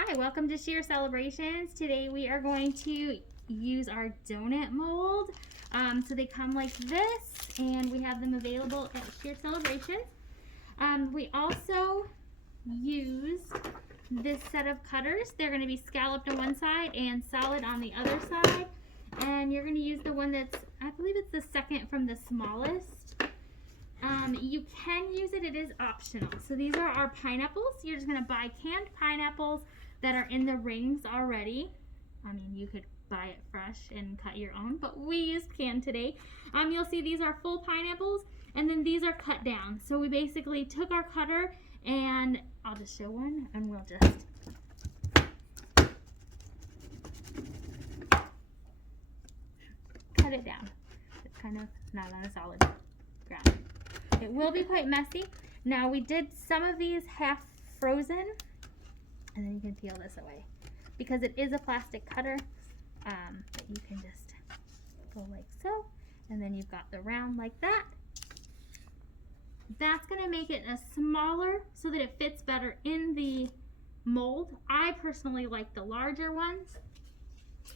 Hi, welcome to Sheer Celebrations. Today we are going to use our donut mold. So they come like this, and we have them available at Sheer Celebrations. We also used this set of cutters. They're going to be scalloped on one side and solid on the other side. And you're going to use the one that's, I believe it's the second from the smallest. You can use it, it is optional. So these are our pineapples. You're just going to buy canned pineapples that are in the rings already. I mean, you could buy it fresh and cut your own, but we used canned today. You'll see these are full pineapples, and then these are cut down. So we basically took our cutter, and I'll just show one, and we'll just cut it down. It's kind of not on a solid ground. It will be quite messy. Now we did some of these half frozen, and then you can peel this away because it is a plastic cutter that you can just go like so, and then you've got the round like that. That's going to make it a smaller so that it fits better in the mold. I personally like the larger ones,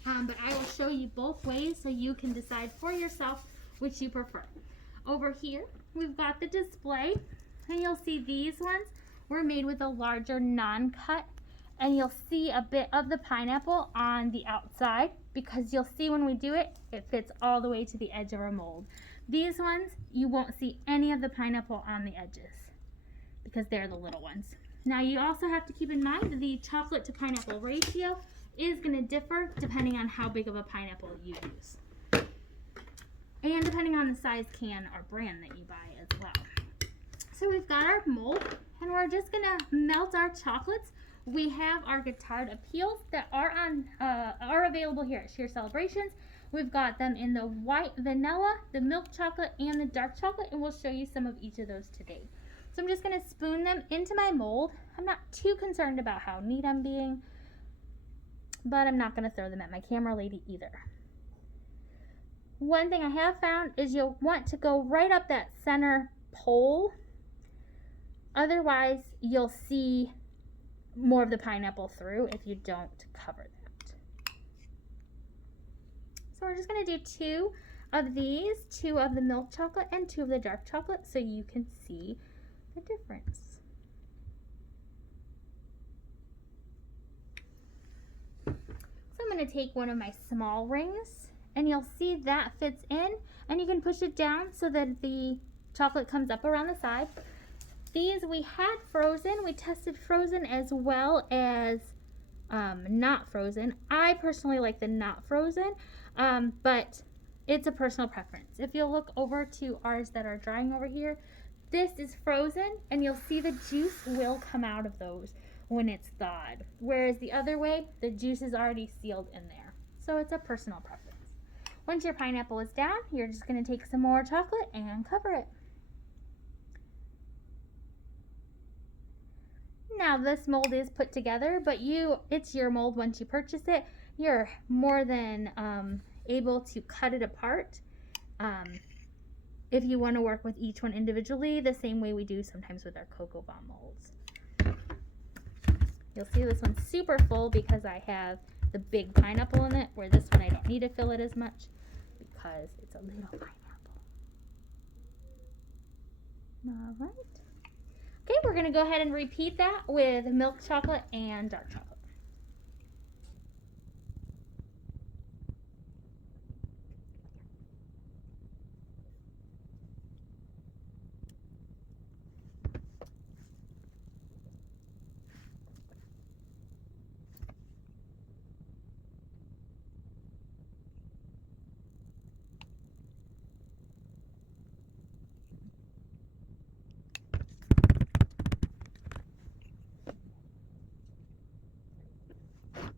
but I will show you both ways so you can decide for yourself which you prefer. Over here we've got the display, and you'll see these ones were made with a larger non-cut, and you'll see a bit of the pineapple on the outside because you'll see when we do it, it fits all the way to the edge of our mold. These ones, you won't see any of the pineapple on the edges because they're the little ones. Now you also have to keep in mind the chocolate to pineapple ratio is going to differ depending on how big of a pineapple you use, and depending on the size can or brand that you buy as well. So we've got our mold, and we're just going to melt our chocolates. We have our Guittard Appeals that are available here at Sheer Celebrations. We've got them in the white vanilla, the milk chocolate, and the dark chocolate, and we'll show you some of each of those today. So I'm just going to spoon them into my mold. I'm not too concerned about how neat I'm being, but I'm not going to throw them at my camera lady either. One thing I have found is you'll want to go right up that center pole. Otherwise, you'll see more of the pineapple through if you don't cover that. So we're just going to do two of these, two of the milk chocolate and two of the dark chocolate, so you can see the difference. So I'm going to take one of my small rings, and you'll see that fits in, and you can push it down so that the chocolate comes up around the side. These we had frozen. We tested frozen as well as not frozen. I personally like the not frozen, but it's a personal preference. If you'll look over to ours that are drying over here, this is frozen, and you'll see the juice will come out of those when it's thawed. Whereas the other way, the juice is already sealed in there. So it's a personal preference. Once your pineapple is down, you're just going to take some more chocolate and cover it. Now this mold is put together, but it's your mold once you purchase it. You're more than able to cut it apart if you want to work with each one individually, the same way we do sometimes with our Cocoa Bomb molds. You'll see this one's super full because I have the big pineapple in it, where this one I don't need to fill it as much because it's a little pineapple. All right. Okay, we're going to go ahead and repeat that with milk chocolate and dark chocolate.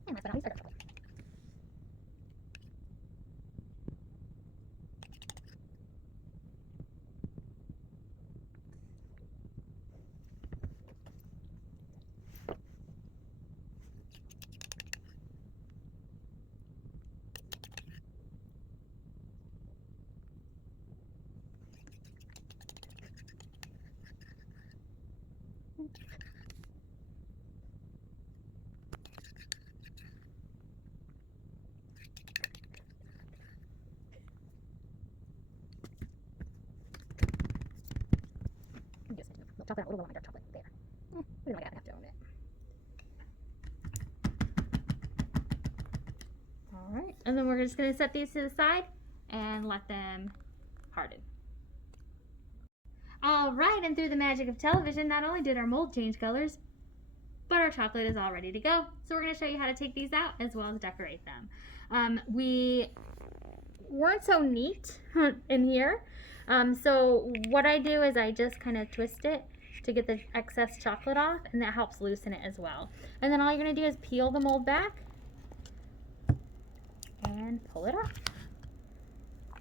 And last but not least, our dark chocolate. chocolate. What do I want my dark chocolate? There. We don't have to own it. All right, and then we're just going to set these to the side and let them harden. All right, and through the magic of television, not only did our mold change colors, but our chocolate is all ready to go. So we're going to show you how to take these out as well as decorate them. We weren't so neat in here. So what I do is I just kind of twist it to get the excess chocolate off, and that helps loosen it as well. And then all you're going to do is peel the mold back and pull it off.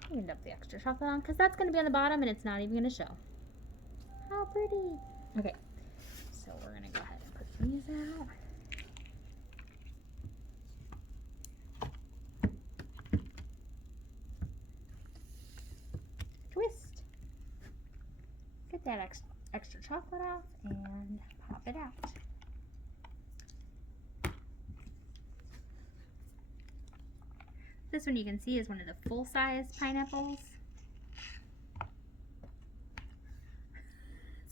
You can dump the extra chocolate on because that's going to be on the bottom and it's not even going to show. How pretty. Okay, so we're going to go ahead and put these out. Twist. Get that extra chocolate off and pop it out. This one you can see is one of the full-size pineapples.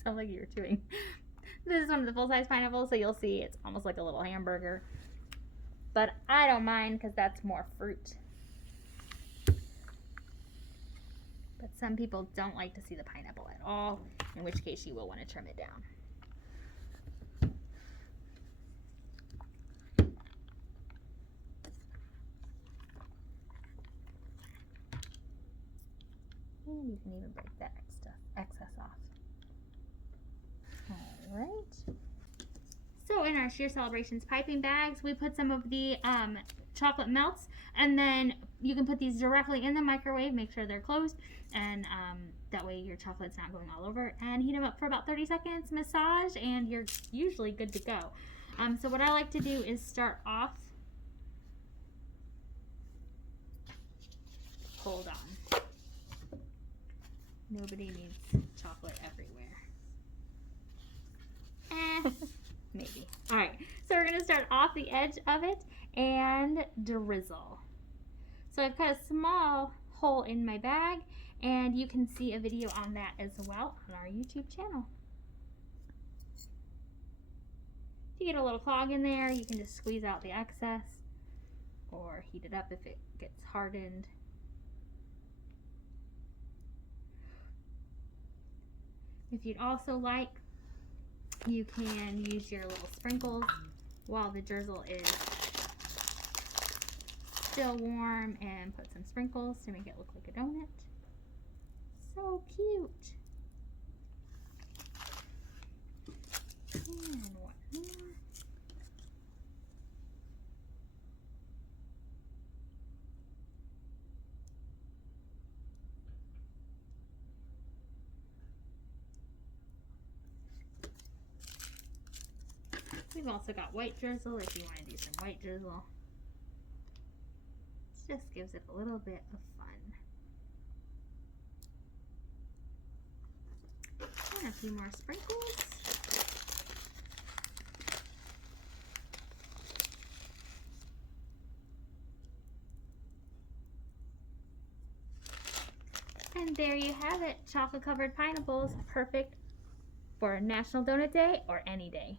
Sounds like you were chewing. This is one of the full-size pineapples, so you'll see it's almost like a little hamburger. But I don't mind because that's more fruit. But some people don't like to see the pineapple at all, in which case you will want to trim it down. And you can even break that excess off. All right. So in our Sheer Celebrations piping bags, we put some of the chocolate melts, and then you can put these directly in the microwave. Make sure they're closed, and that way your chocolate's not going all over. And heat them up for about 30 seconds, massage, and you're usually good to go. So what I like to do is start off. Hold on. Nobody needs chocolate everywhere. Maybe. All right, so we're gonna start off the edge of it and drizzle. So I've cut a small hole in my bag, and you can see a video on that as well on our YouTube channel. If you get a little clog in there, you can just squeeze out the excess or heat it up if it gets hardened. If you'd also like, you can use your little sprinkles while the drizzle is still warm and put some sprinkles to make it look like a donut. So cute. And one more. We've also got white drizzle if you want to do some white drizzle. It just gives it a little bit of fun. And a few more sprinkles. And there you have it, chocolate covered pineapples, perfect for National Donut Day or any day.